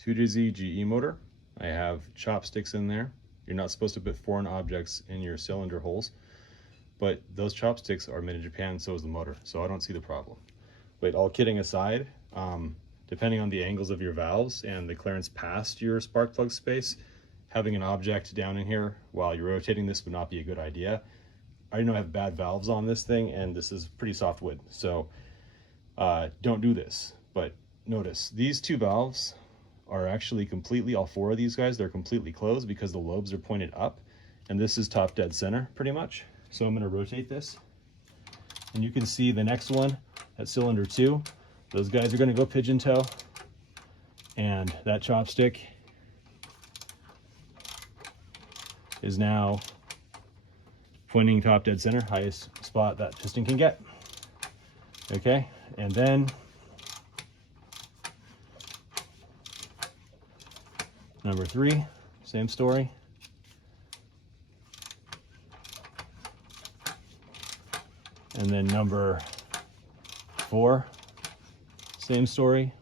2JZ GE motor. I have chopsticks in there. You're not supposed to put foreign objects in your cylinder holes, but those chopsticks are made in Japan, so is the motor, so I don't see the problem. But all kidding aside, depending on the angles of your valves and the clearance past your spark plug space, having an object down in here while you're rotating this would not be a good idea. I know I have bad valves on this thing, and this is pretty soft wood, so don't do this. But notice these two valves are actually completely, all four of these guys, they're completely closed because the lobes are pointed up, and this is top dead center pretty much. So I'm going to rotate this, and you can see the next one at cylinder 2, those guys are going to go pigeon toe, and that chopstick is now pointing top dead center, highest spot that piston can get. Okay, and then number 3, same story. And then number 4, same story.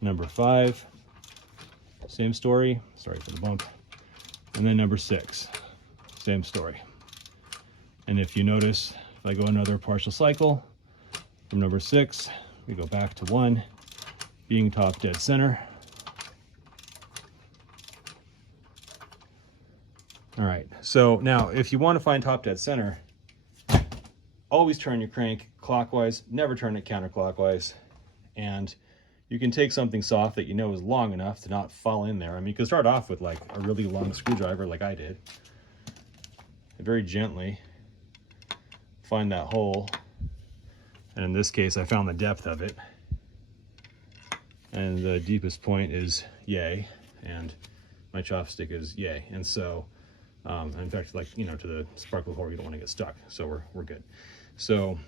Number 5, same story. Sorry for the bump. And then number 6, same story. And if you notice, if I go another partial cycle from number 6, we go back to 1, being top dead center. All right, so now if you want to find top dead center, always turn your crank clockwise, never turn it counterclockwise. And you can take something soft that you know is long enough to not fall in there. I mean, you can start off with like a really long screwdriver like I did. And very gently find that hole. And in this case, I found the depth of it. And the deepest point is yay, and my chopstick is yay. And so, in fact, like, you know, to the spark plug hole, you don't want to get stuck. So we're good. So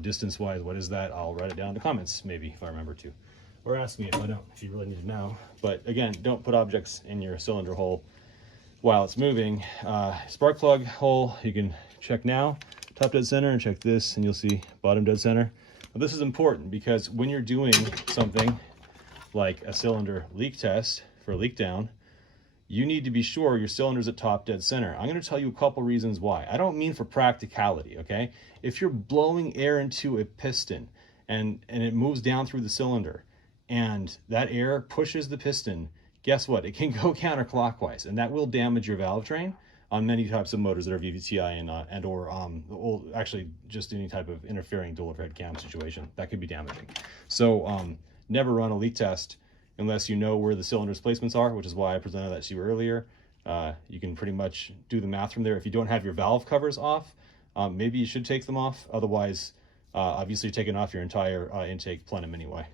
distance-wise, what is that? I'll write it down in the comments, maybe, if I remember to. Or ask me if I don't, if you really need to know. But again, don't put objects in your cylinder hole while it's moving. Spark plug hole, you can check now, top dead center, and check this, and you'll see bottom dead center. Now, this is important because when you're doing something like a cylinder leak test for leak down, you need to be sure your cylinder's at top dead center. I'm going to tell you a couple reasons why. I don't mean for practicality, okay? If you're blowing air into a piston and it moves down through the cylinder and that air pushes the piston, guess what? It can go counterclockwise, and that will damage your valve train on many types of motors that are VVTi and or actually just any type of interfering dual overhead cam situation. That could be damaging. So never run a leak test unless you know where the cylinder's placements are, which is why I presented that to you earlier. You can pretty much do the math from there. If you don't have your valve covers off, maybe you should take them off. Otherwise, obviously you're taking off your entire intake plenum anyway.